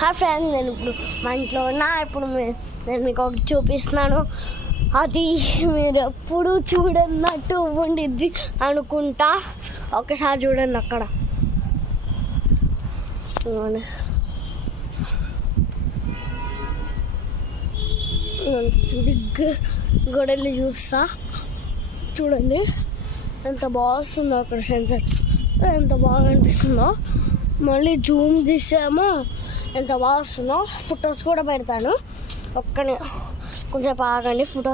Hi friends, నేను ఇప్పుడు మా ఇంట్లో ఉన్నా. ఇప్పుడు నేను మీకు ఒకటి చూపిస్తున్నాను. అది మీరు ఎప్పుడు చూడన్నట్టు ఉండిద్ది అనుకుంటా. ఒకసారి చూడండి అక్కడ. గొడవల్ని చూస్తా చూడండి, ఎంత బాగా వస్తుందో అక్కడ సన్సెట్, ఎంత బాగా అనిపిస్తుందో. మళ్ళీ జూమ్ తీసేమో ఎంత బాగా వస్తుందో. ఫొటోస్ కూడా పెడతాను. కొంచెం ఆగండి, ఫొటోస్